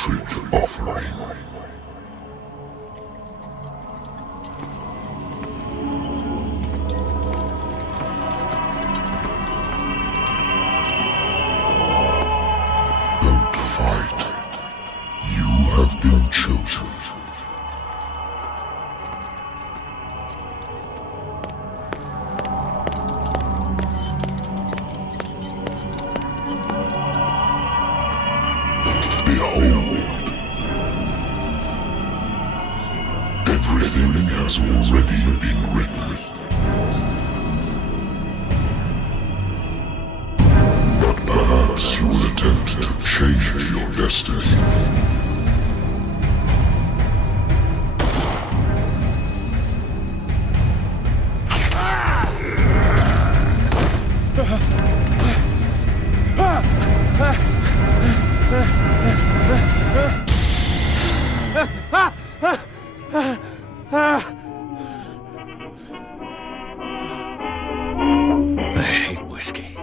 Sacred offering. Don't fight. You have been chosen. Everything has already been written. But perhaps you will attempt to change your destiny. I hate whiskey.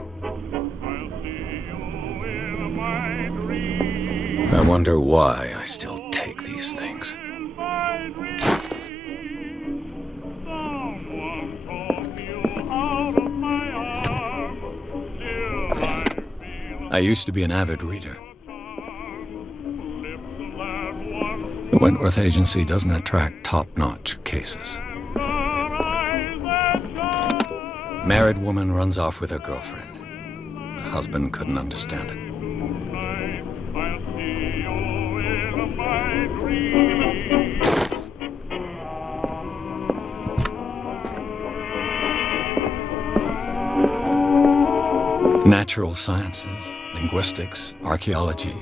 I wonder why I still take these things. I used to be an avid reader. The Wentworth Agency doesn't attract top-notch cases. Married woman runs off with her girlfriend. The husband couldn't understand it. Natural sciences, linguistics, archaeology.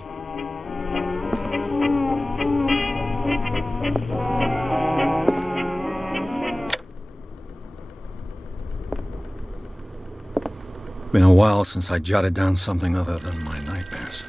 Been a while since I jotted down something other than my nightmares.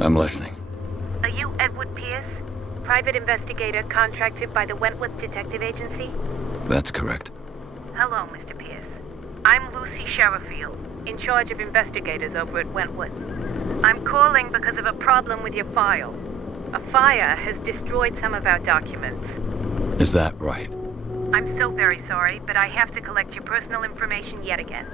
I'm listening. Are you Edward Pierce, private investigator contracted by the Wentworth Detective Agency? That's correct. Hello, Mr. Pierce. I'm Lucy Sherifield, in charge of investigators over at Wentworth. I'm calling because of a problem with your file. A fire has destroyed some of our documents. Is that right? I'm so very sorry, but I have to collect your personal information yet again.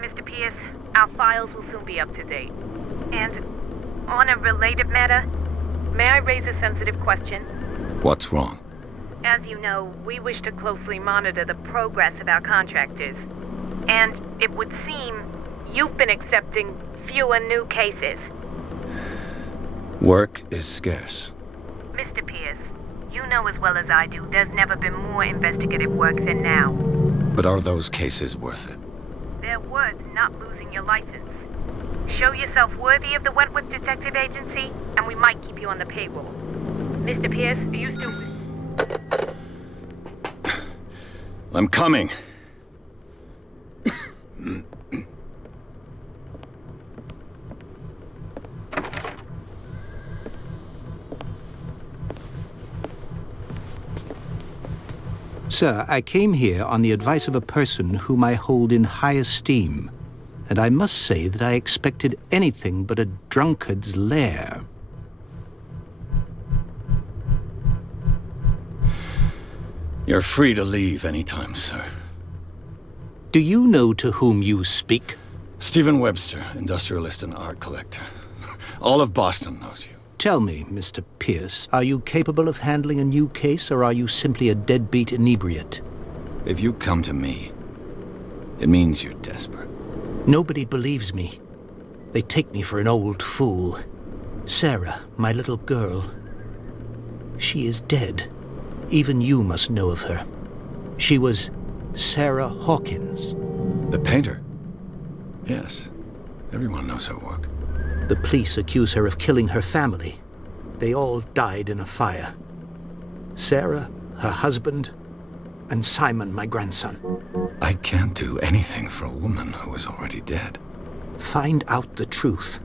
Mr. Pierce, our files will soon be up to date. And on a related matter, may I raise a sensitive question? What's wrong? As you know, we wish to closely monitor the progress of our contractors. And it would seem you've been accepting fewer new cases. Work is scarce. Mr. Pierce, you know as well as I do, there's never been more investigative work than now. But are those cases worth it? They're worth not losing your license. Show yourself worthy of the Wentworth Detective Agency, and we might keep you on the payroll. Mr. Pierce, are you still... I'm coming. Sir, I came here on the advice of a person whom I hold in high esteem, and I must say that I expected anything but a drunkard's lair. You're free to leave anytime, sir. Do you know to whom you speak? Stephen Webster, industrialist and art collector. All of Boston knows you. Tell me, Mr. Pierce, are you capable of handling a new case, or are you simply a deadbeat inebriate? If you come to me, it means you're desperate. Nobody believes me. They take me for an old fool. Sarah, my little girl, she is dead. Even you must know of her. She was Sarah Hawkins. The painter? Yes. Everyone knows her work. The police accuse her of killing her family. They all died in a fire. Sarah, her husband, and Simon, my grandson. I can't do anything for a woman who is already dead. Find out the truth.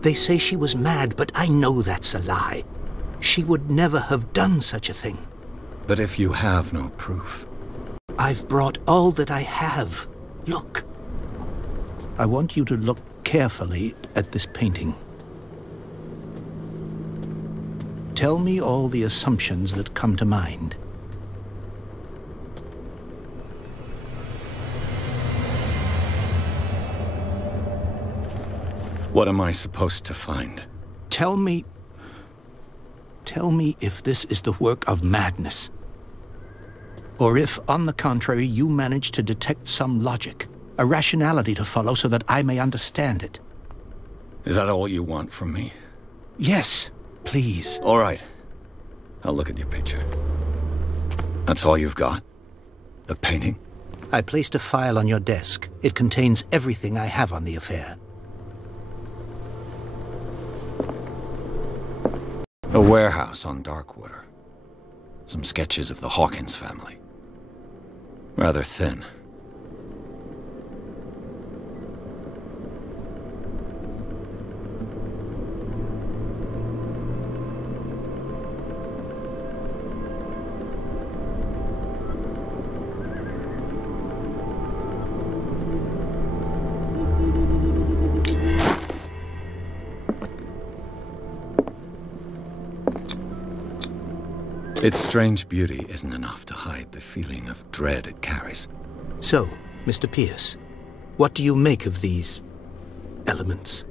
They say she was mad, but I know that's a lie. She would never have done such a thing. But if you have no proof... I've brought all that I have. Look. I want you to look carefully at this painting. Tell me all the assumptions that come to mind. What am I supposed to find? Tell me if this is the work of madness. Or if, on the contrary, you manage to detect some logic, a rationality to follow so that I may understand it. Is that all you want from me? Yes, please. All right. I'll look at your picture. That's all you've got? The painting? I placed a file on your desk. It contains everything I have on the affair. A warehouse on Darkwater. Some sketches of the Hawkins family. Rather thin. Its strange beauty isn't enough to hide the feeling of dread it carries. So, Mr. Pierce, what do you make of these elements?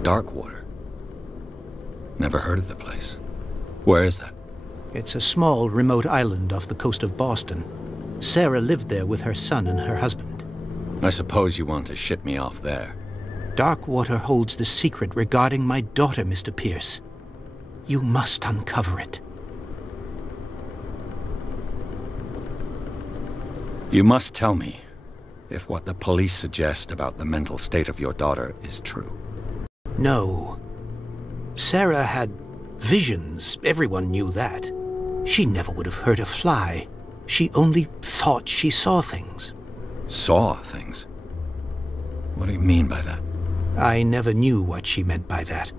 Darkwater. Never heard of the place. Where is that? It's a small, remote island off the coast of Boston. Sarah lived there with her son and her husband. I suppose you want to ship me off there. Darkwater holds the secret regarding my daughter, Mr. Pierce. You must uncover it. You must tell me if what the police suggest about the mental state of your daughter is true. No. Sarah had visions. Everyone knew that. She never would have hurt a fly. She only thought she saw things. Saw things? What do you mean by that? I never knew what she meant by that.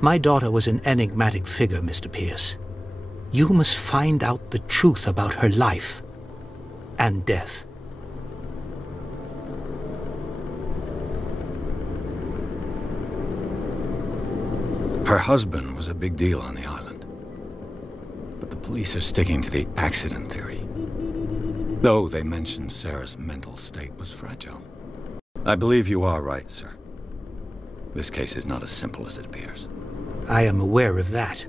My daughter was an enigmatic figure, Mr. Pierce. You must find out the truth about her life and death. Her husband was a big deal on the island. But the police are sticking to the accident theory. Though they mentioned Sarah's mental state was fragile. I believe you are right, sir. This case is not as simple as it appears. I am aware of that.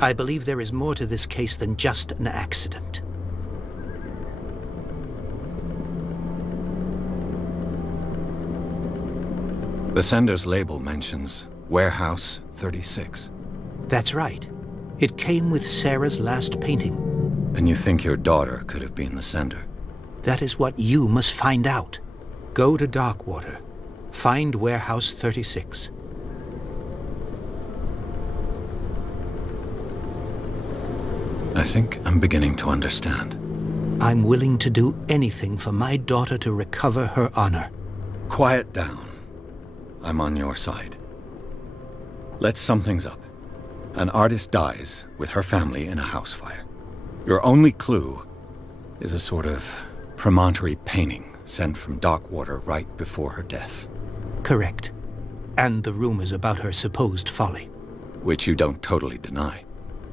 I believe there is more to this case than just an accident. The sender's label mentions Warehouse 36. That's right. It came with Sarah's last painting. And you think your daughter could have been the sender? That is what you must find out. Go to Darkwater. Find Warehouse 36. I think I'm beginning to understand. I'm willing to do anything for my daughter to recover her honor. Quiet down. I'm on your side. Let's sum things up. An artist dies with her family in a house fire. Your only clue is a sort of promontory painting sent from Darkwater right before her death. Correct. And the rumors about her supposed folly. Which you don't totally deny.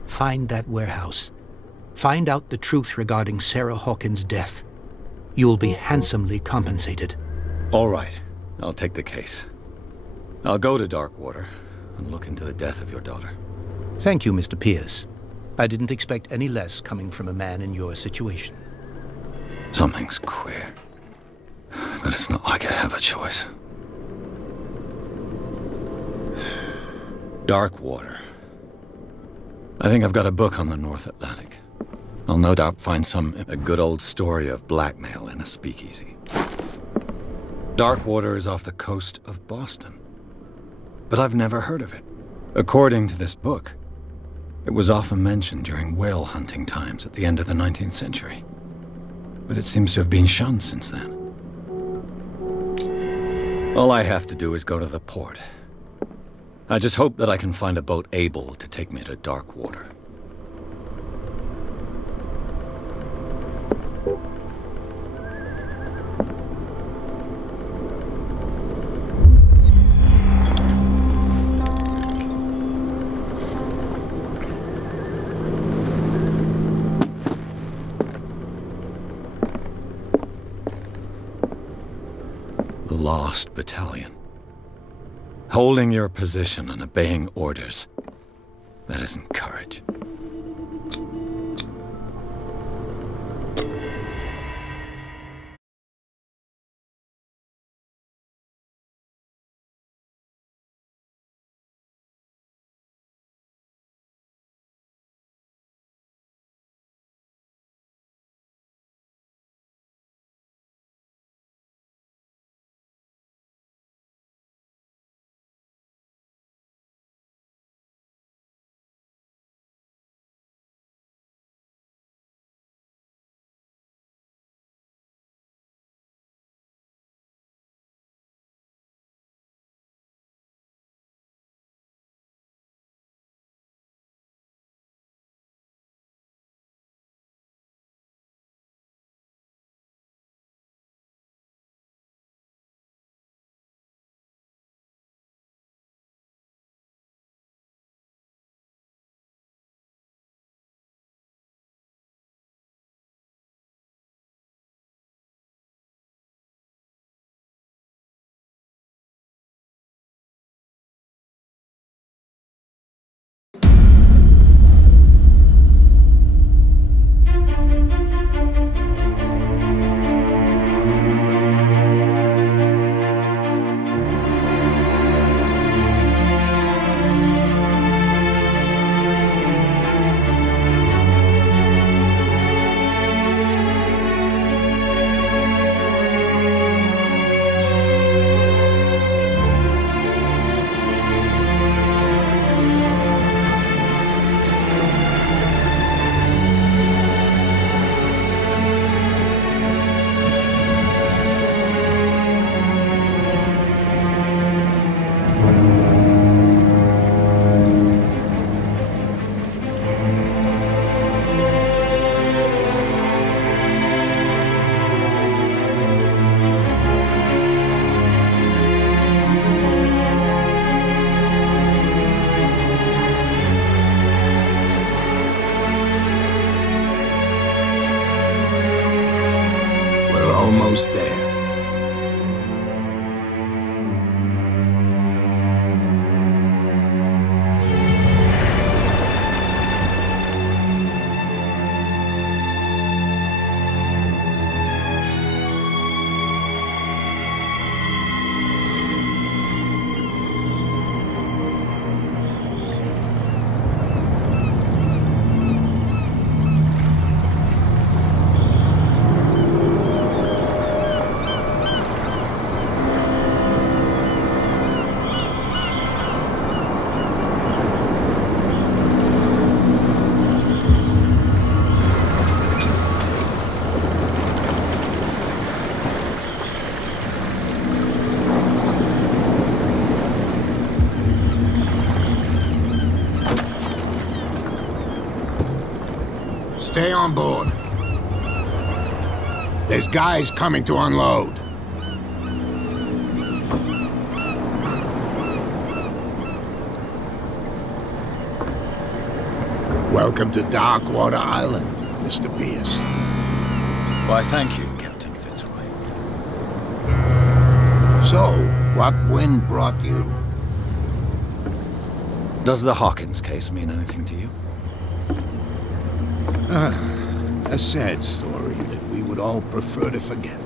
Find that warehouse. Find out the truth regarding Sarah Hawkins' death. You'll be handsomely compensated. All right. I'll take the case. I'll go to Darkwater and look into the death of your daughter. Thank you, Mr. Pierce. I didn't expect any less coming from a man in your situation. Something's queer. But it's not like I have a choice. Darkwater. I think I've got a book on the North Atlantic. I'll no doubt find a good old story of blackmail in a speakeasy. Darkwater is off the coast of Boston. But I've never heard of it. According to this book, it was often mentioned during whale hunting times at the end of the 19th century. But it seems to have been shunned since then. All I have to do is go to the port. I just hope that I can find a boat able to take me to Darkwater. The Lost Battalion. Holding your position and obeying orders. That isn't courage. Stay on board. There's guys coming to unload. Welcome to Darkwater Island, Mr. Pierce. Why, thank you, Captain Fitzroy. So, what wind brought you? Does the Hawkins case mean anything to you? A sad story that we would all prefer to forget.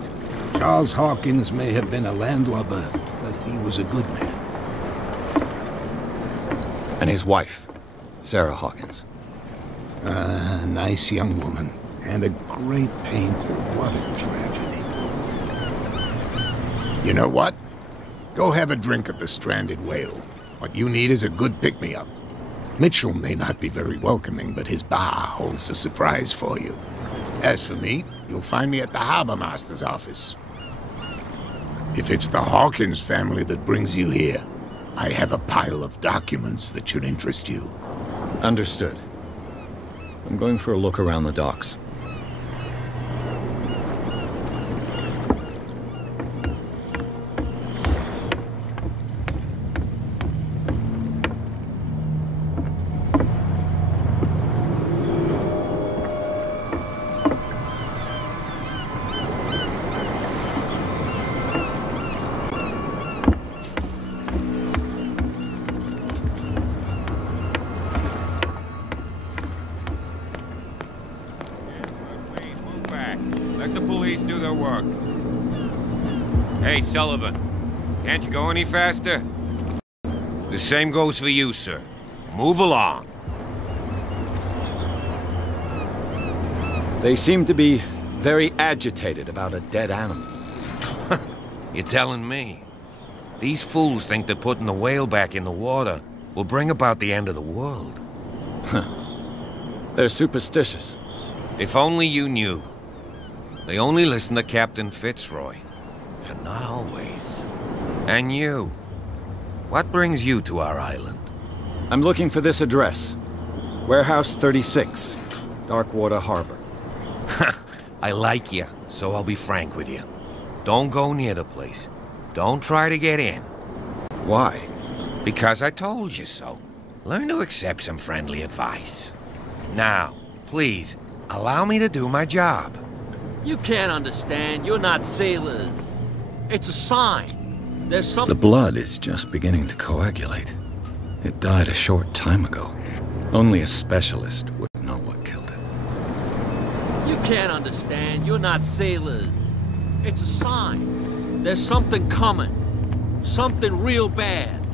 Charles Hawkins may have been a landlubber, but he was a good man. And his wife, Sarah Hawkins. A nice young woman, and a great painter. What a tragedy. You know what? Go have a drink at the Stranded Whale. What you need is a good pick-me-up. Mitchell may not be very welcoming, but his bar holds a surprise for you. As for me, you'll find me at the Harbor Master's office. If it's the Hawkins family that brings you here, I have a pile of documents that should interest you. Understood. I'm going for a look around the docks. Let the police do their work. Hey, Sullivan. Can't you go any faster? The same goes for you, sir. Move along. They seem to be very agitated about a dead animal. You're telling me? These fools think that putting the whale back in the water will bring about the end of the world. They're superstitious. If only you knew. They only listen to Captain Fitzroy. And not always. And you. What brings you to our island? I'm looking for this address. Warehouse 36, Darkwater Harbor. I like you, so I'll be frank with you. Don't go near the place. Don't try to get in. Why? Because I told you so. Learn to accept some friendly advice. Now, please, allow me to do my job. You can't understand. You're not sailors. It's a sign. There's The something... blood is just beginning to coagulate. It died a short time ago. Only a specialist would know what killed it. You can't understand. You're not sailors. It's a sign. There's something coming. Something real bad.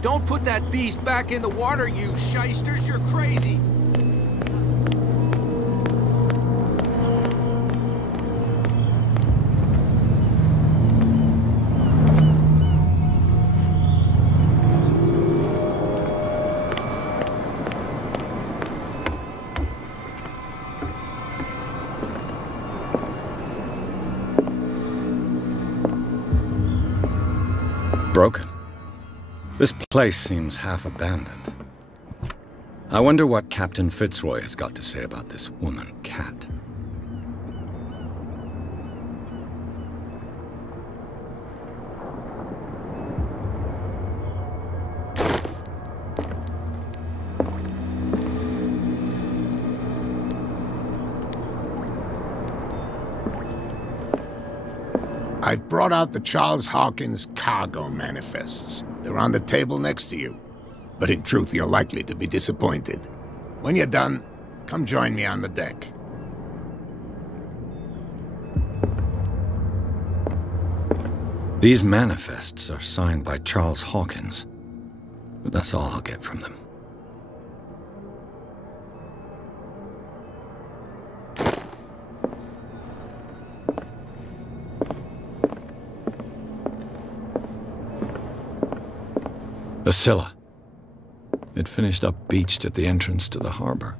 Don't put that beast back in the water, you shysters! You're crazy! Broken. This place seems half abandoned. I wonder what Captain Fitzroy has got to say about this woman, Cat. I've brought out the Charles Hawkins cargo manifests. They're on the table next to you. But in truth, you're likely to be disappointed. When you're done, come join me on the deck. These manifests are signed by Charles Hawkins, but that's all I'll get from them. The Scylla. It finished up beached at the entrance to the harbor.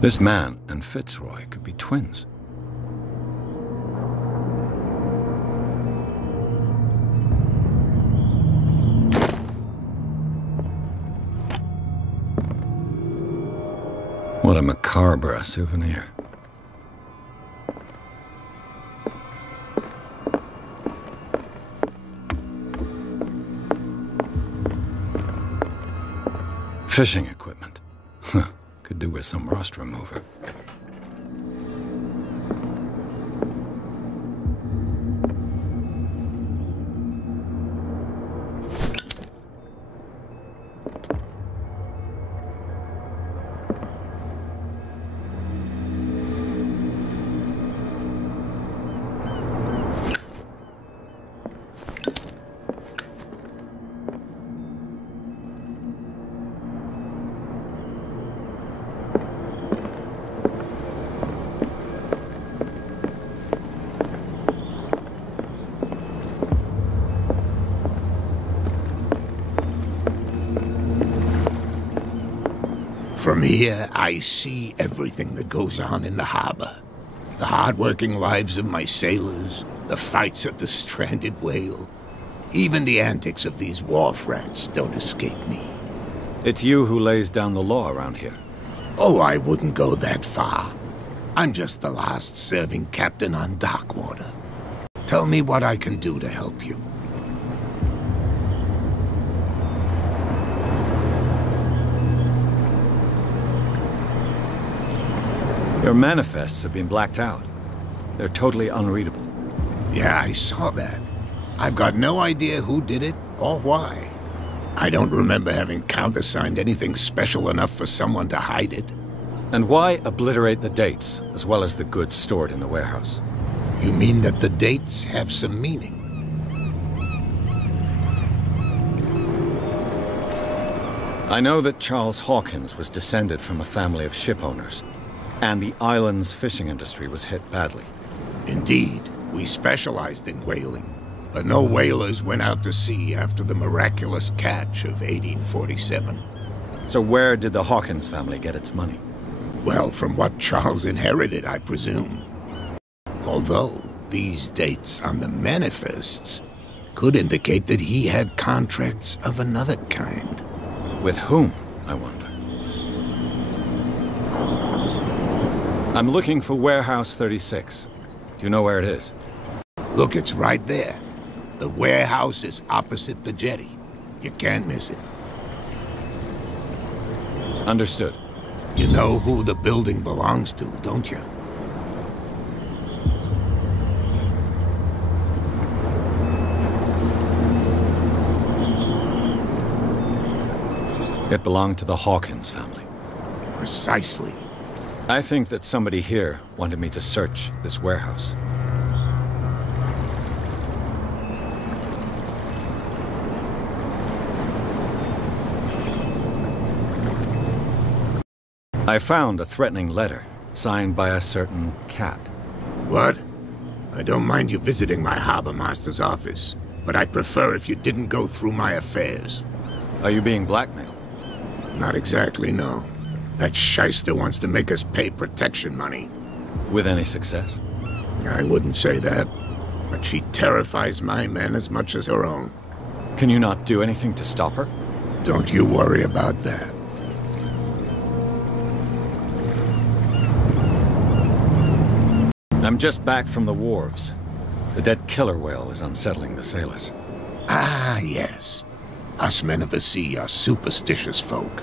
This man and Fitzroy could be twins. What a macabre souvenir. Fishing equipment. Could do with some rust remover. From here, I see everything that goes on in the harbor. The hard-working lives of my sailors, the fights at the stranded whale. Even the antics of these wharf rats don't escape me. It's you who lays down the law around here. Oh, I wouldn't go that far. I'm just the last serving captain on Darkwater. Tell me what I can do to help you. Your manifests have been blacked out. They're totally unreadable. Yeah, I saw that. I've got no idea who did it or why. I don't remember having countersigned anything special enough for someone to hide it. And why obliterate the dates, as well as the goods stored in the warehouse? You mean that the dates have some meaning? I know that Charles Hawkins was descended from a family of ship owners, and the island's fishing industry was hit badly. Indeed, we specialized in whaling, but no whalers went out to sea after the miraculous catch of 1847. So where did the Hawkins family get its money? Well, from what Charles inherited, I presume. Although, these dates on the manifests could indicate that he had contracts of another kind. With whom, I wonder? I'm looking for Warehouse 36. Do you know where it is? Look, it's right there. The warehouse is opposite the jetty. You can't miss it. Understood. You know who the building belongs to, don't you? It belonged to the Hawkins family. Precisely. I think that somebody here wanted me to search this warehouse. I found a threatening letter, signed by a certain cat. What? I don't mind you visiting my harbor master's office, but I'd prefer if you didn't go through my affairs. Are you being blackmailed? Not exactly, no. That shyster wants to make us pay protection money. With any success? I wouldn't say that, but she terrifies my men as much as her own. Can you not do anything to stop her? Don't you worry about that. I'm just back from the wharves. The dead killer whale is unsettling the sailors. Ah, yes. Us men of the sea are superstitious folk.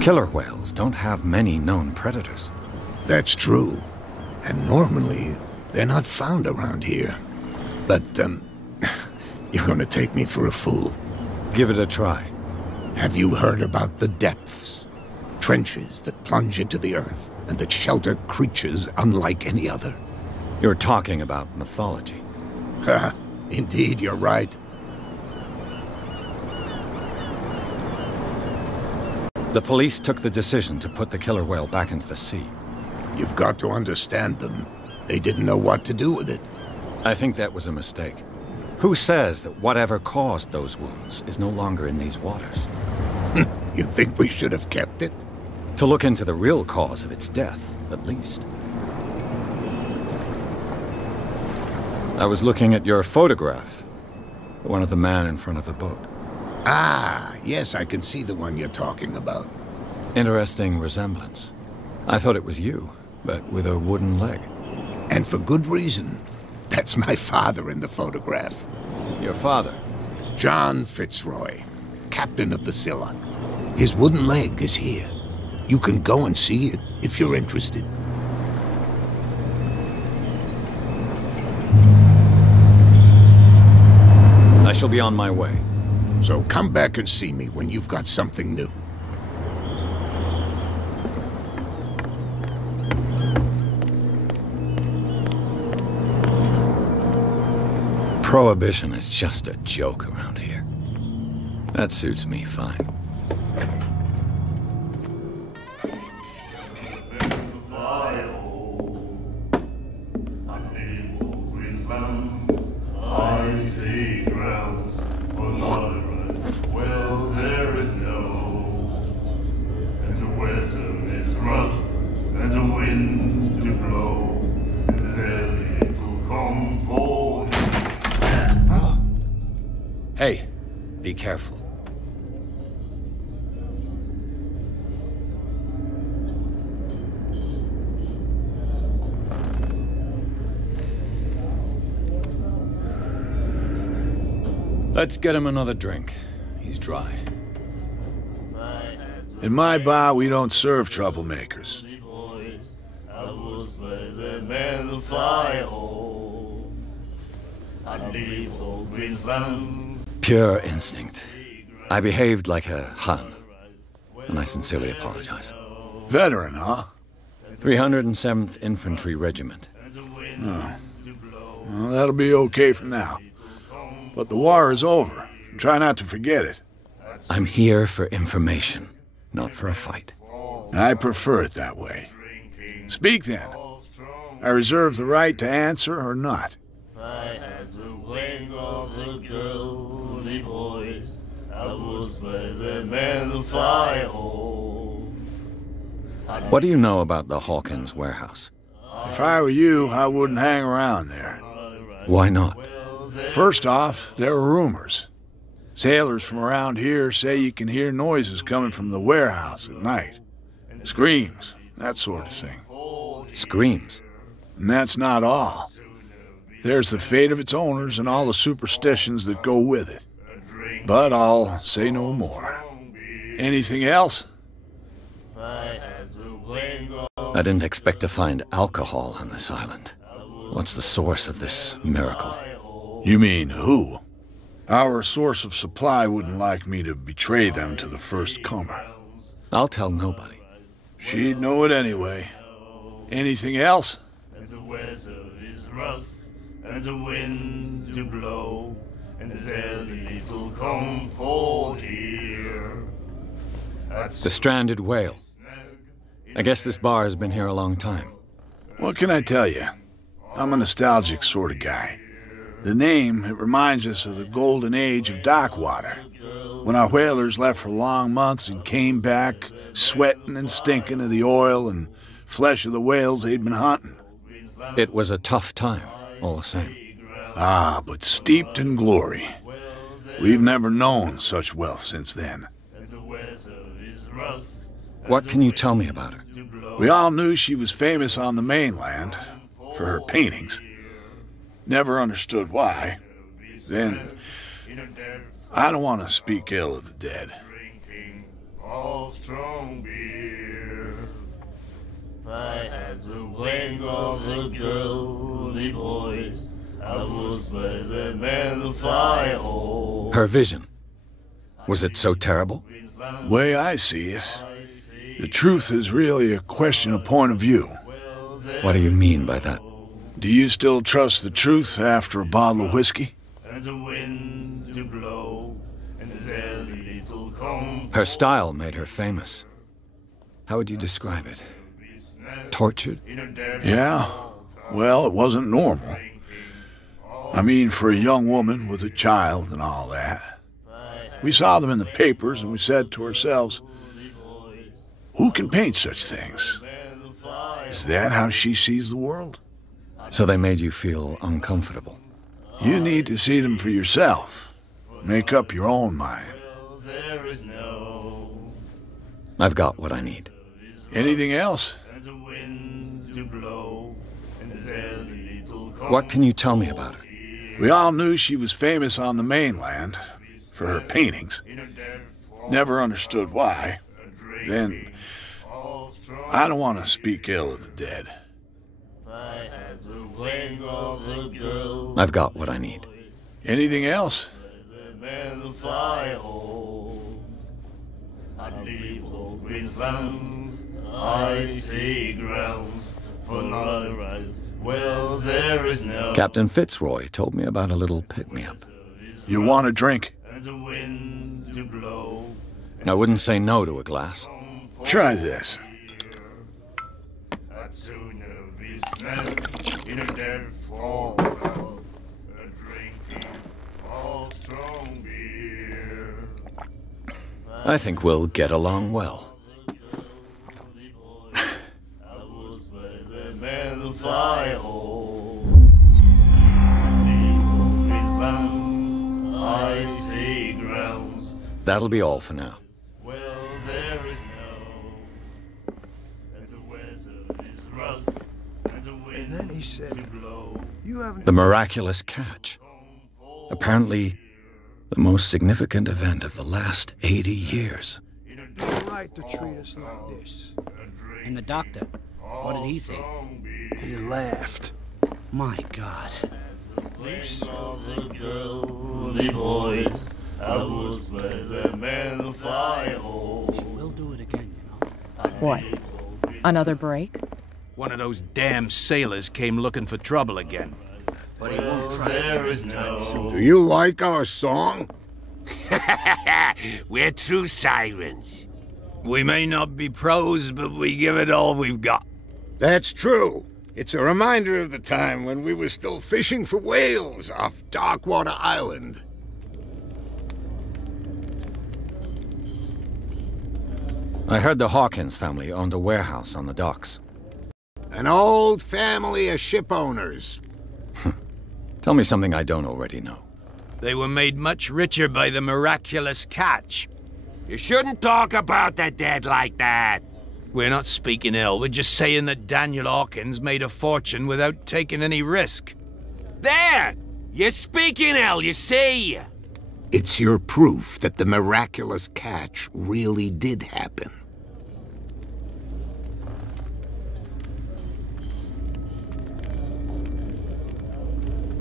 Killer whales don't have many known predators. That's true. And normally, they're not found around here. But, you're gonna take me for a fool. Give it a try. Have you heard about the depths? Trenches that plunge into the earth and that shelter creatures unlike any other. You're talking about mythology. Ha! Indeed, you're right. The police took the decision to put the killer whale back into the sea. You've got to understand them. They didn't know what to do with it. I think that was a mistake. Who says that whatever caused those wounds is no longer in these waters? You think we should have kept it? To look into the real cause of its death, at least. I was looking at your photograph. The one of the man in front of the boat. Ah, yes, I can see the one you're talking about. Interesting resemblance. I thought it was you, but with a wooden leg. And for good reason. That's my father in the photograph. Your father? John Fitzroy, captain of the Scylla. His wooden leg is here. You can go and see it if you're interested. I shall be on my way. So come back and see me when you've got something new. Prohibition is just a joke around here. That suits me fine. I see grounds for moderate wells there is no, and the weather is rough, and the winds do blow, and there little comfort. Hey, be careful. Let's get him another drink. He's dry. In my bar, we don't serve troublemakers. Pure instinct. I behaved like a Hun, and I sincerely apologize. Veteran, huh? 307th Infantry Regiment. Oh. Well, that'll be okay for now. But the war is over. Try not to forget it. I'm here for information, not for a fight. I prefer it that way. Speak then. I reserve the right to answer or not. I had the wing of the girly boys. I was present in the fire hole. What do you know about the Hawkins warehouse? If I were you, I wouldn't hang around there. Why not? First off, there are rumors. Sailors from around here say you can hear noises coming from the warehouse at night. Screams, that sort of thing. Screams? And that's not all. There's the fate of its owners and all the superstitions that go with it. But I'll say no more. Anything else? I didn't expect to find alcohol on this island. What's the source of this miracle? You mean who? Our source of supply wouldn't like me to betray them to the first comer. I'll tell nobody. She'd know it anyway. Anything else? And the weather is rough, and the winds do blow, and there's a little comfort here. The stranded whale. I guess this bar has been here a long time. What can I tell you? I'm a nostalgic sort of guy. The name, it reminds us of the golden age of dockwater, when our whalers left for long months and came back sweating and stinking of the oil and flesh of the whales they'd been hunting. It was a tough time, all the same. Ah, but steeped in glory. We've never known such wealth since then. What can you tell me about her? We all knew she was famous on the mainland for her paintings. Never understood why. Then, I don't want to speak ill of the dead. I had the wing of the girly boys. I was present in the fire hole. Her vision. Was it so terrible? Way I see it, the truth is really a question of point of view. What do you mean by that? Do you still trust the truth after a bottle of whiskey? Her style made her famous. How would you describe it? Tortured? Yeah. Well, it wasn't normal. I mean, for a young woman with a child and all that. We saw them in the papers and we said to ourselves, who can paint such things? Is that how she sees the world? So they made you feel uncomfortable? You need to see them for yourself. Make up your own mind. I've got what I need. Anything else? What can you tell me about her? We all knew she was famous on the mainland for her paintings. Never understood why. Then, I don't want to speak ill of the dead. I've got what I need. Anything else? Captain Fitzroy told me about a little pick-me-up. You want a drink? I wouldn't say no to a glass. Try this. I think we'll get along well. That'll be all for now. And then he said, "You haven't." The miraculous catch. Apparently, the most significant event of the last 80 years. No right to treat us like this. And the doctor, what did he say? He laughed. My God. We'll do it again, you know. What? Another break? One of those damn sailors came looking for trouble again. But he won't try it this time. Do you like our song? We're true sirens. We may not be pros, but we give it all we've got. That's true. It's a reminder of the time when we were still fishing for whales off Darkwater Island. I heard the Hawkins family owned a warehouse on the docks. An old family of ship owners. Tell me something I don't already know. They were made much richer by the miraculous catch. You shouldn't talk about the dead like that. We're not speaking ill, we're just saying that Daniel Hawkins made a fortune without taking any risk. There! You're speaking ill, you see. It's your proof that the miraculous catch really did happen.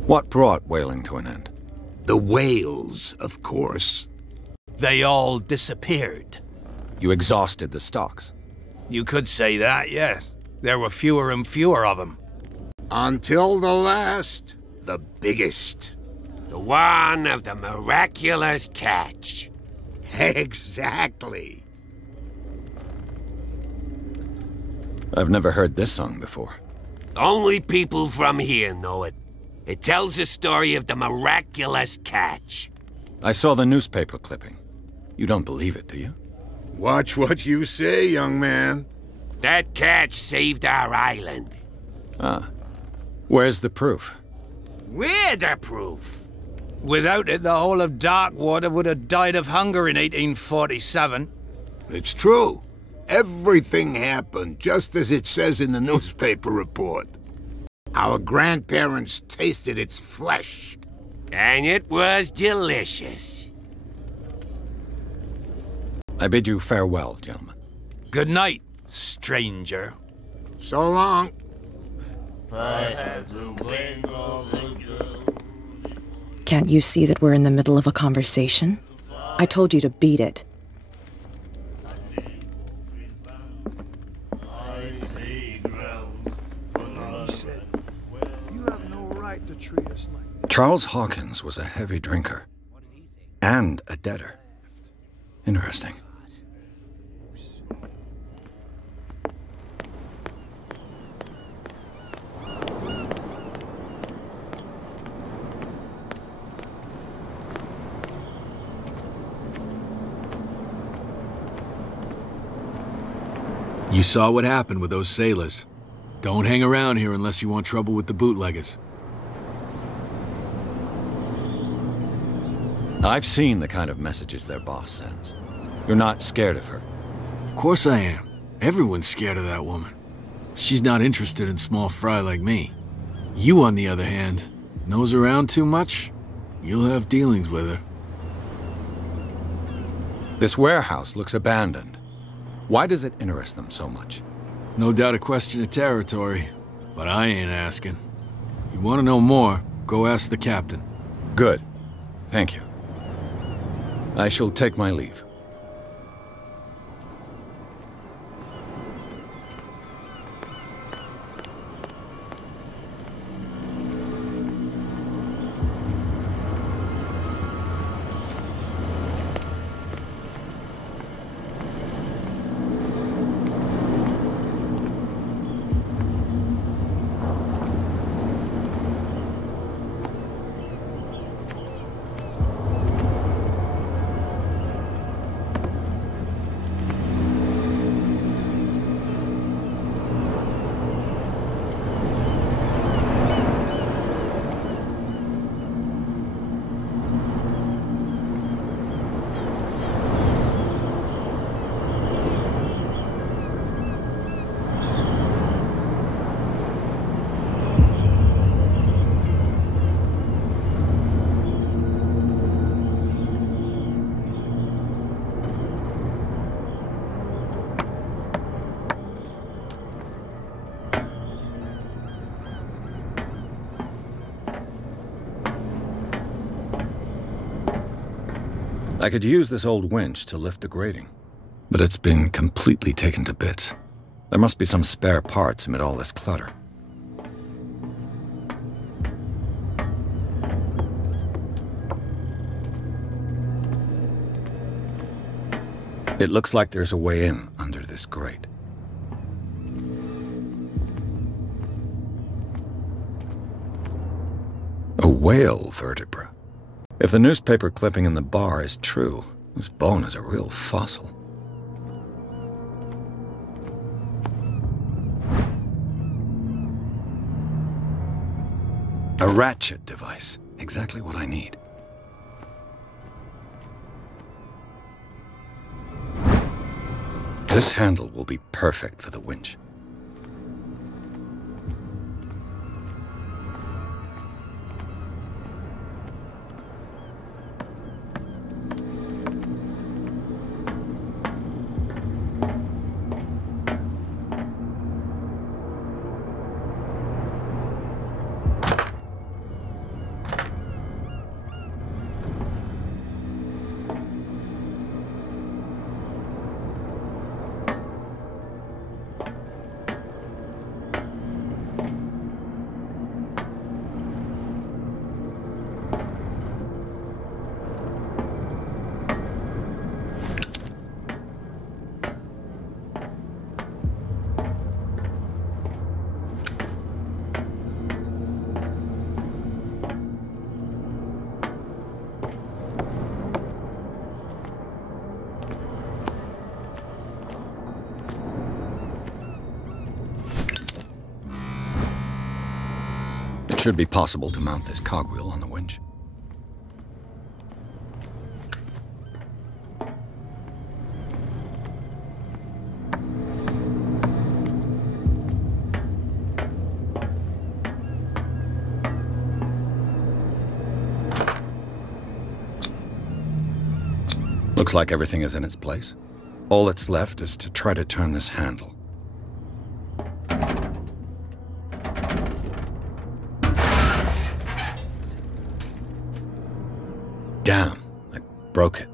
What brought whaling to an end? The whales, of course. They all disappeared. You exhausted the stocks. You could say that, yes. There were fewer and fewer of them. Until the last, the biggest. The one of the miraculous catch. Exactly. I've never heard this song before. Only people from here know it. It tells the story of the miraculous catch. I saw the newspaper clipping. You don't believe it, do you? Watch what you say, young man. That catch saved our island. Ah. Where's the proof? We're the proof. Without it, the whole of Darkwater would have died of hunger in 1847. It's true. Everything happened just as it says in the newspaper report. Our grandparents tasted its flesh. And it was delicious. I bid you farewell, gentlemen. Good night, stranger. So long. Can't you see that we're in the middle of a conversation? I told you to beat it. He said, "You have no right to treat us like this." Charles Hawkins was a heavy drinker. And a debtor. Interesting. You saw what happened with those sailors. Don't hang around here unless you want trouble with the bootleggers. I've seen the kind of messages their boss sends. You're not scared of her? Of course I am. Everyone's scared of that woman. She's not interested in small fry like me. You, on the other hand, nose around too much, you'll have dealings with her. This warehouse looks abandoned. Why does it interest them so much? No doubt a question of territory, but I ain't asking. You want to know more, go ask the captain. Good. Thank you. I shall take my leave. I could use this old winch to lift the grating, but it's been completely taken to bits. There must be some spare parts amid all this clutter. It looks like there's a way in under this grate. A whale vertebra. If the newspaper clipping in the bar is true, this bone is a real fossil. A ratchet device. Exactly what I need. This handle will be perfect for the winch. It should be possible to mount this cogwheel on the winch. Looks like everything is in its place. All that's left is to try to turn this handle. Damn, I broke it.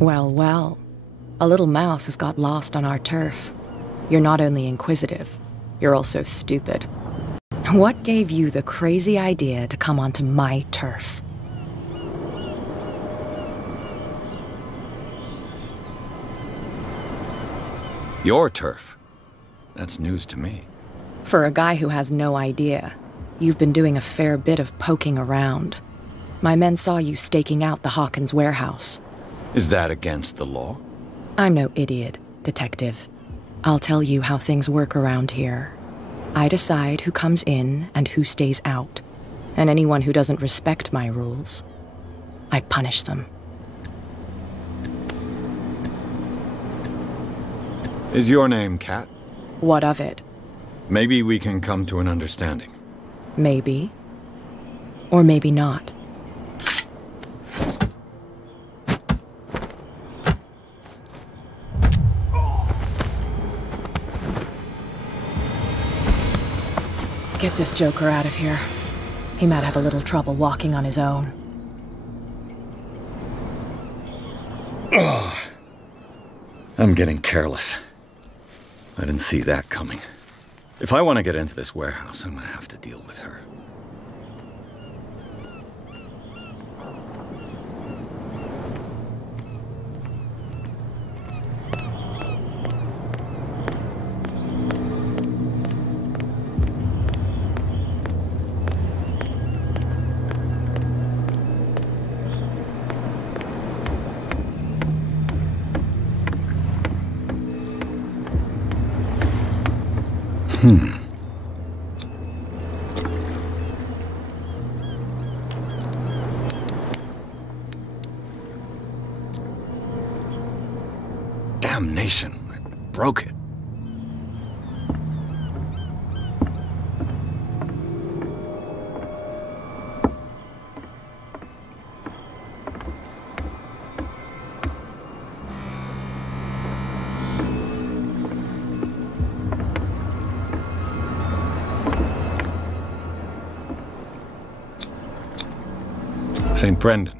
Well, well. A little mouse has got lost on our turf. You're not only inquisitive, you're also stupid. What gave you the crazy idea to come onto my turf? Your turf? That's news to me. For a guy who has no idea, you've been doing a fair bit of poking around. My men saw you staking out the Hawkins warehouse. Is that against the law? I'm no idiot, Detective. I'll tell you how things work around here. I decide who comes in and who stays out. And anyone who doesn't respect my rules, I punish them. Is your name Kat? What of it? Maybe we can come to an understanding. Maybe. Or maybe not. Get this joker out of here. He might have a little trouble walking on his own. Ugh. I'm getting careless. I didn't see that coming. If I want to get into this warehouse, I'm going to have to deal with her. Damnation, I broke it. St. Brendan,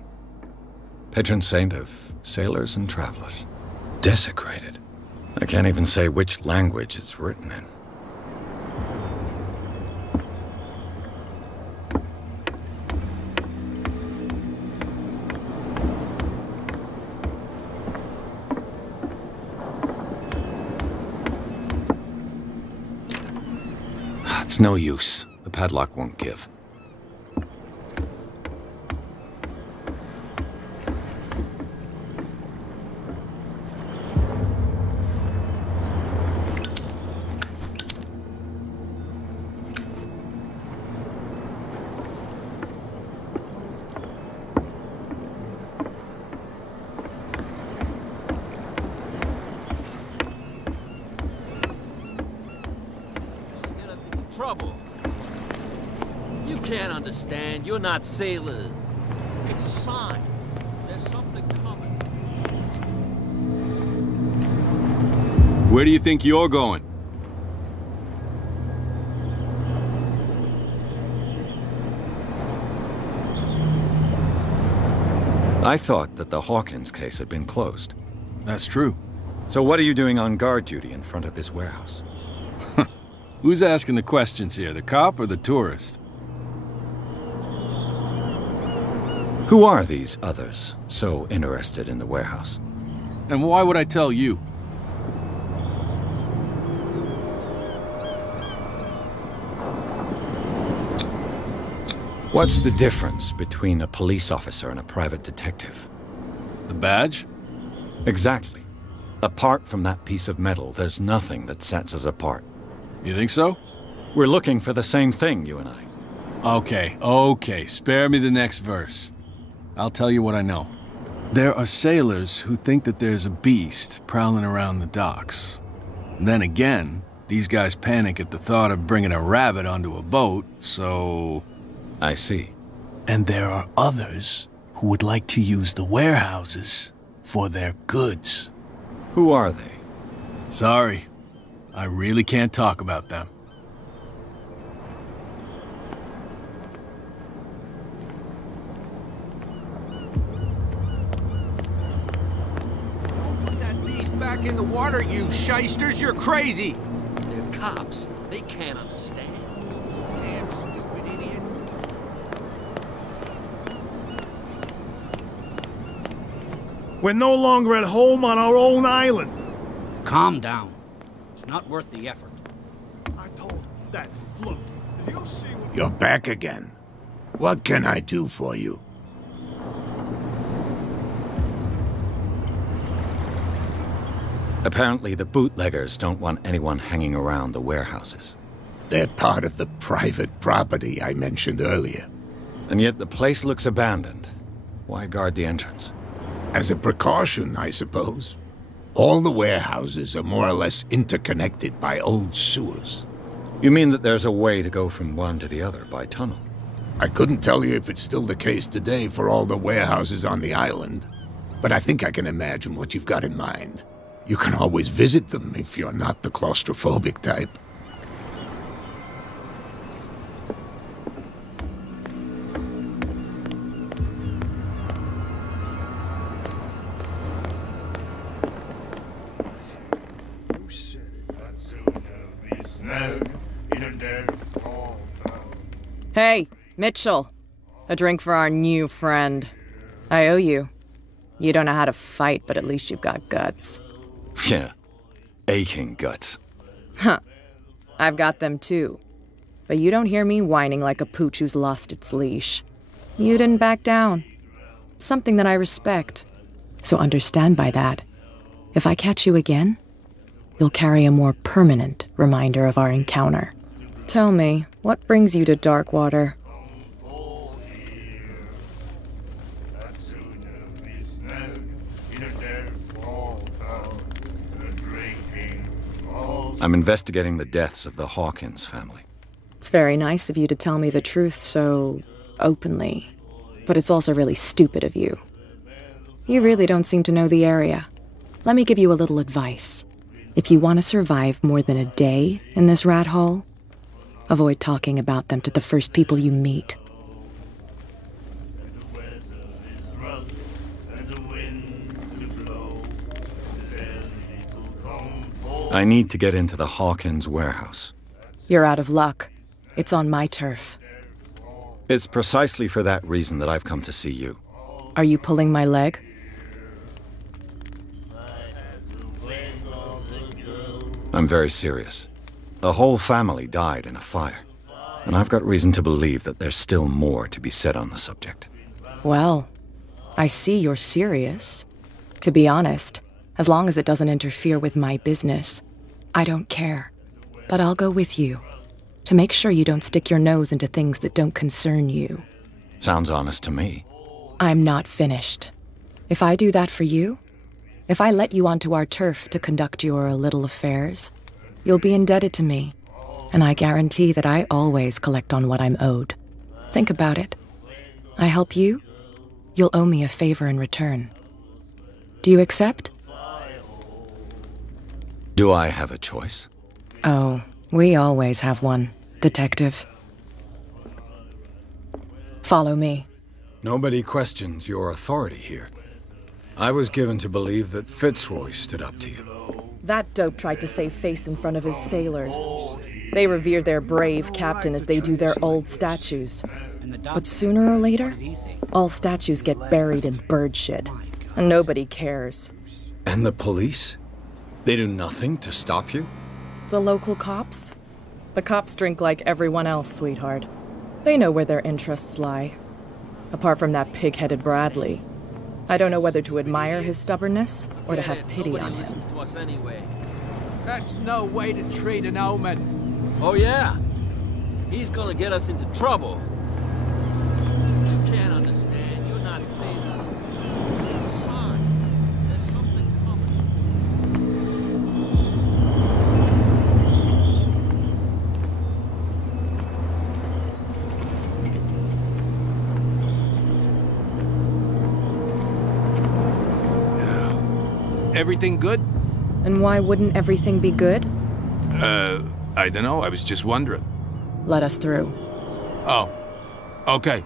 patron saint of sailors and travelers. Desecrated. I can't even say which language it's written in. It's no use. The padlock won't give. Trouble. You can't understand. You're not sailors. It's a sign. There's something coming. Where do you think you're going? I thought that the Hawkins case had been closed. That's true. So what are you doing on guard duty in front of this warehouse? Who's asking the questions here, the cop or the tourist? Who are these others so interested in the warehouse? And why would I tell you? What's the difference between a police officer and a private detective? The badge? Exactly. Apart from that piece of metal, there's nothing that sets us apart. You think so? We're looking for the same thing, you and I. Okay, spare me the next verse. I'll tell you what I know. There are sailors who think that there's a beast prowling around the docks. And then again, these guys panic at the thought of bringing a rabbit onto a boat, so... I see. And there are others who would like to use the warehouses for their goods. Who are they? Sorry. I really can't talk about them. back in the water, you shysters! You're crazy! They're cops. They can't understand. Damn stupid idiots. We're no longer at home on our own island. Calm down. It's not worth the effort. I told him, that fluke. You'll see what... You're back again. What can I do for you? Apparently, the bootleggers don't want anyone hanging around the warehouses. They're part of the private property I mentioned earlier. And yet the place looks abandoned. Why guard the entrance? As a precaution, I suppose. All the warehouses are more or less interconnected by old sewers. You mean that there's a way to go from one to the other by tunnel? I couldn't tell you if it's still the case today for all the warehouses on the island, but I think I can imagine what you've got in mind. You can always visit them if you're not the claustrophobic type. Hey, Mitchell. A drink for our new friend. I owe you. You don't know how to fight, but at least you've got guts. Yeah. Aching guts. Huh. I've got them too. But you don't hear me whining like a pooch who's lost its leash. You didn't back down. Something that I respect. So understand by that, if I catch you again, you'll carry a more permanent reminder of our encounter. Tell me, what brings you to Darkwater? I'm investigating the deaths of the Hawkins family. It's very nice of you to tell me the truth so openly, but it's also really stupid of you. You really don't seem to know the area. Let me give you a little advice. If you want to survive more than a day in this rat hole, avoid talking about them to the first people you meet. I need to get into the Hawkins warehouse. You're out of luck. It's on my turf. It's precisely for that reason that I've come to see you. Are you pulling my leg? I'm very serious. A whole family died in a fire, and I've got reason to believe that there's still more to be said on the subject. Well, I see you're serious. To be honest, as long as it doesn't interfere with my business, I don't care. But I'll go with you, to make sure you don't stick your nose into things that don't concern you. Sounds honest to me. I'm not finished. If I do that for you, if I let you onto our turf to conduct your little affairs, you'll be indebted to me, and I guarantee that I always collect on what I'm owed. Think about it. I help you, you'll owe me a favor in return. Do you accept? Do I have a choice? Oh, we always have one, Detective. Follow me. Nobody questions your authority here. I was given to believe that Fitzroy stood up to you. That dope tried to save face in front of his sailors. They revere their brave captain as they do their old statues. But sooner or later, all statues get buried in bird shit, and nobody cares. And the police? They do nothing to stop you? The local cops? The cops drink like everyone else, sweetheart. They know where their interests lie. Apart from that pig-headed Bradley. I don't know whether to admire his stubbornness or to have pity on him. Listens to us anyway. That's no way to treat an omen. Oh yeah? He's gonna get us into trouble. You can't understand. You're not sailor. It's a sign. There's something coming. Everything good? And why wouldn't everything be good? I don't know. I was just wondering. Let us through. Oh, okay.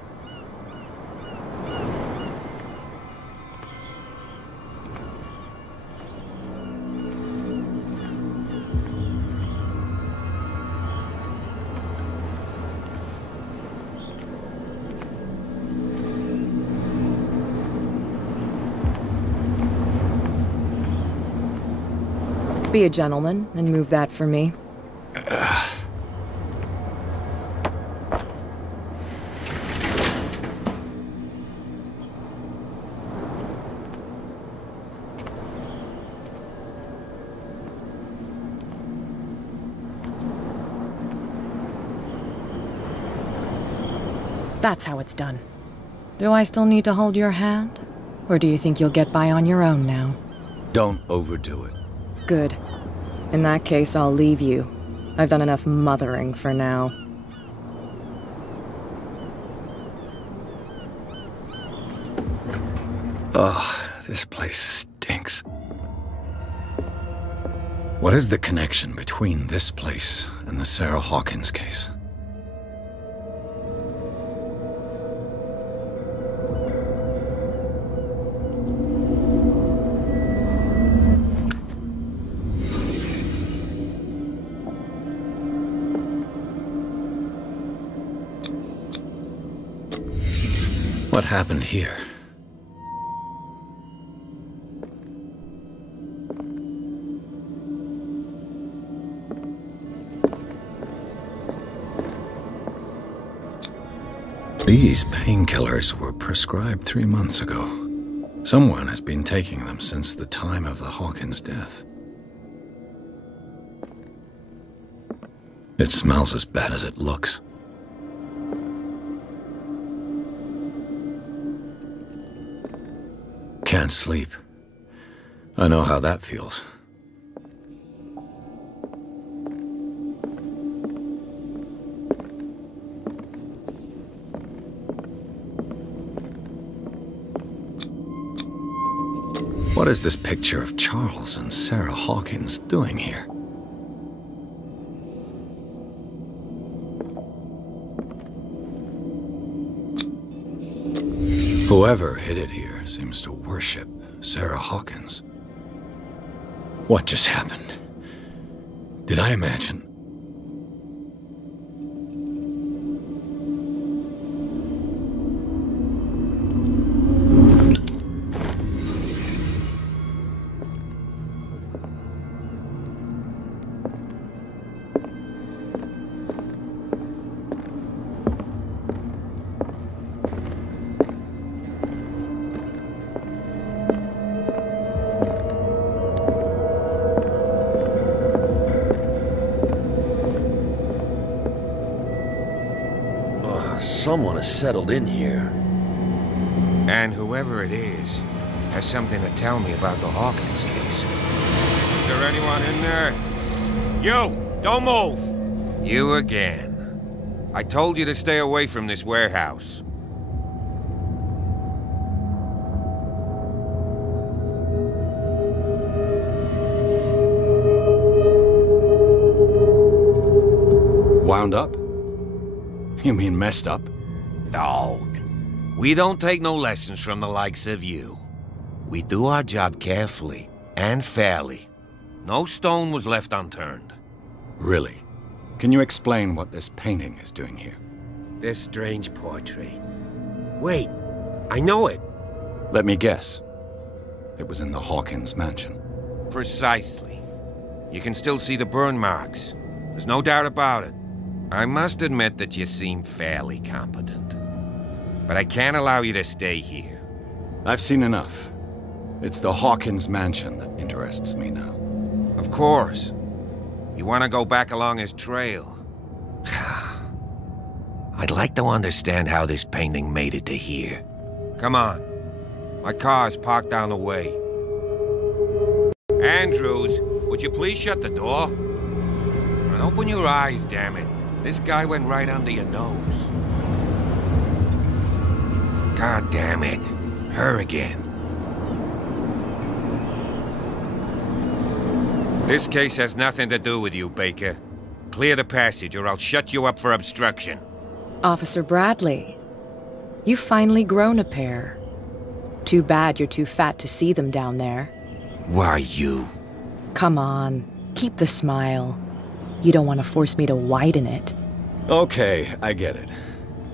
Be a gentleman and move that for me. That's how it's done. Do I still need to hold your hand? Or do you think you'll get by on your own now? Don't overdo it. Good. In that case, I'll leave you. I've done enough mothering for now. Ugh, this place stinks. What is the connection between this place and the Sarah Hawkins case? What happened here? These painkillers were prescribed 3 months ago. Someone has been taking them since the time of the Hawkins death. It smells as bad as it looks. Can't sleep. I know how that feels. What is this picture of Charles and Sarah Hawkins doing here? Whoever hid it here seems to worship Sarah Hawkins. What just happened? Did I imagine? Someone has settled in here. And whoever it is has something to tell me about the Hawkins case. Is there anyone in there? You! Don't move! You again. I told you to stay away from this warehouse. Wound up? You mean messed up? Dog. We don't take no lessons from the likes of you. We do our job carefully and fairly. No stone was left unturned. Really? Can you explain what this painting is doing here? This strange portrait. Wait, I know it. Let me guess. It was in the Hawkins mansion. Precisely. You can still see the burn marks. There's no doubt about it. I must admit that you seem fairly competent. But I can't allow you to stay here. I've seen enough. It's the Hawkins mansion that interests me now. Of course. You want to go back along his trail. I'd like to understand how this painting made it to here. Come on. My car's parked down the way. Andrews, would you please shut the door? And open your eyes, damn it. This guy went right under your nose. God damn it. Her again. This case has nothing to do with you, Baker. Clear the passage or I'll shut you up for obstruction. Officer Bradley, you've finally grown a pair. Too bad you're too fat to see them down there. Why you? Come on, keep the smile. You don't want to force me to widen it. Okay, I get it.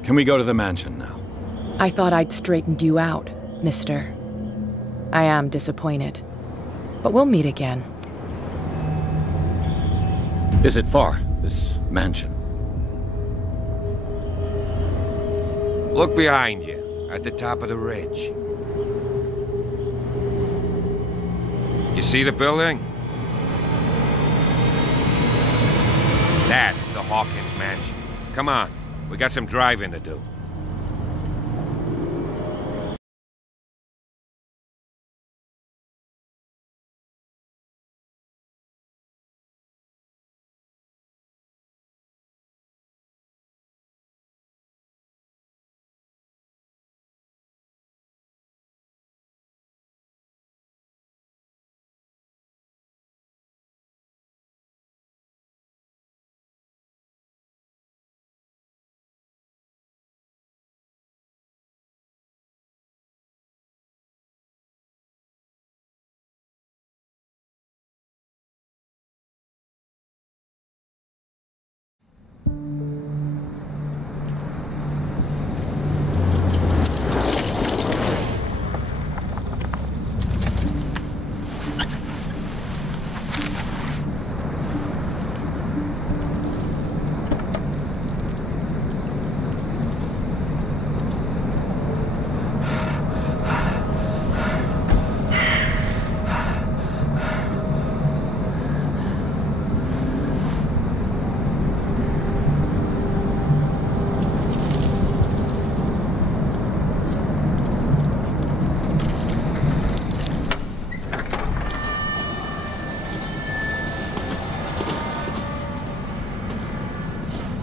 Can we go to the mansion now? I thought I'd straightened you out, mister. I am disappointed. But we'll meet again. Is it far, this mansion? Look behind you, at the top of the ridge. You see the building? That's the Hawkins mansion. Come on, we got some driving to do.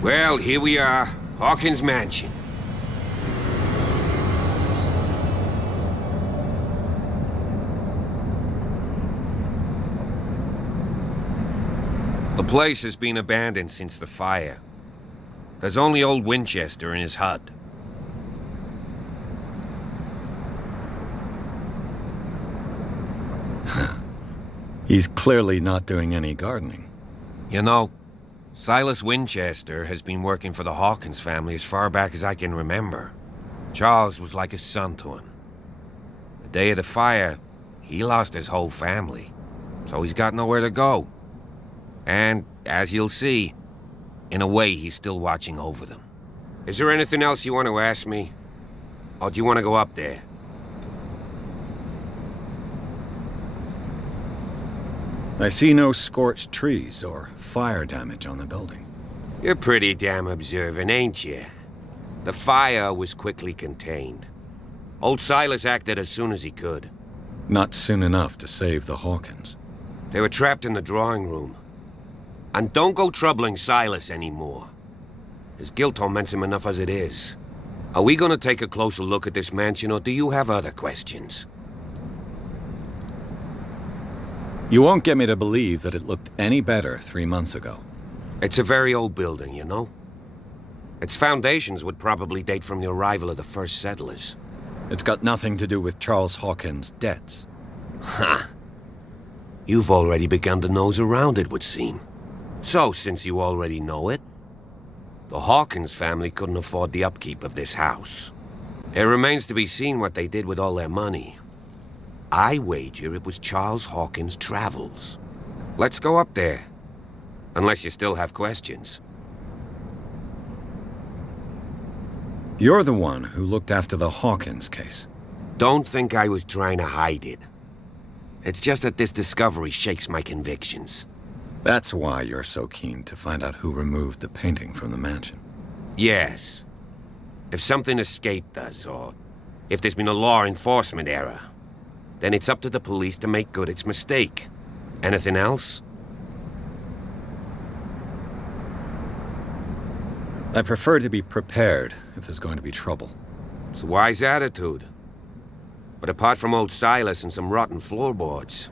Well, here we are, Hawkins Mansion. The place has been abandoned since the fire. There's only old Winchester in his hut. He's clearly not doing any gardening. You know, Silas Winchester has been working for the Hawkins family as far back as I can remember. Charles was like a son to him. The day of the fire, he lost his whole family, so he's got nowhere to go. And, as you'll see, in a way, he's still watching over them. Is there anything else you want to ask me? Or do you want to go up there? I see no scorched trees or fire damage on the building. You're pretty damn observant, ain't you? The fire was quickly contained. Old Silas acted as soon as he could. Not soon enough to save the Hawkins. They were trapped in the drawing room. And don't go troubling Silas anymore. His guilt torments him enough as it is. Are we gonna take a closer look at this mansion, or do you have other questions? You won't get me to believe that it looked any better 3 months ago. It's a very old building, you know? Its foundations would probably date from the arrival of the first settlers. It's got nothing to do with Charles Hawkins' debts. Ha! You've already begun to nose around, it would seem. So, since you already know it, the Hawkins family couldn't afford the upkeep of this house. It remains to be seen what they did with all their money. I wager it was Charles Hawkins' travels. Let's go up there. Unless you still have questions. You're the one who looked after the Hawkins case. Don't think I was trying to hide it. It's just that this discovery shakes my convictions. That's why you're so keen to find out who removed the painting from the mansion. Yes. If something escaped us, or if there's been a law enforcement error, then it's up to the police to make good its mistake. Anything else? I prefer to be prepared if there's going to be trouble. It's a wise attitude. But apart from old Silas and some rotten floorboards,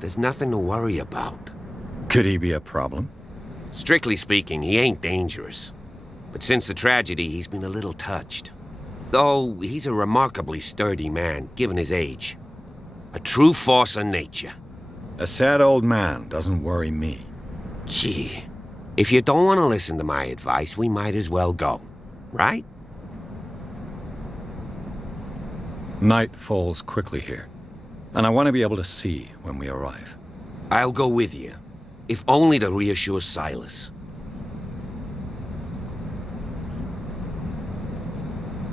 there's nothing to worry about. Could he be a problem? Strictly speaking, he ain't dangerous. But since the tragedy, he's been a little touched. Though, he's a remarkably sturdy man, given his age. A true force of nature. A sad old man doesn't worry me. Gee, if you don't want to listen to my advice, we might as well go. Right? Night falls quickly here, and I want to be able to see when we arrive. I'll go with you, if only to reassure Silas.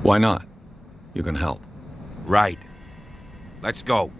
Why not? You can help. Right. Let's go.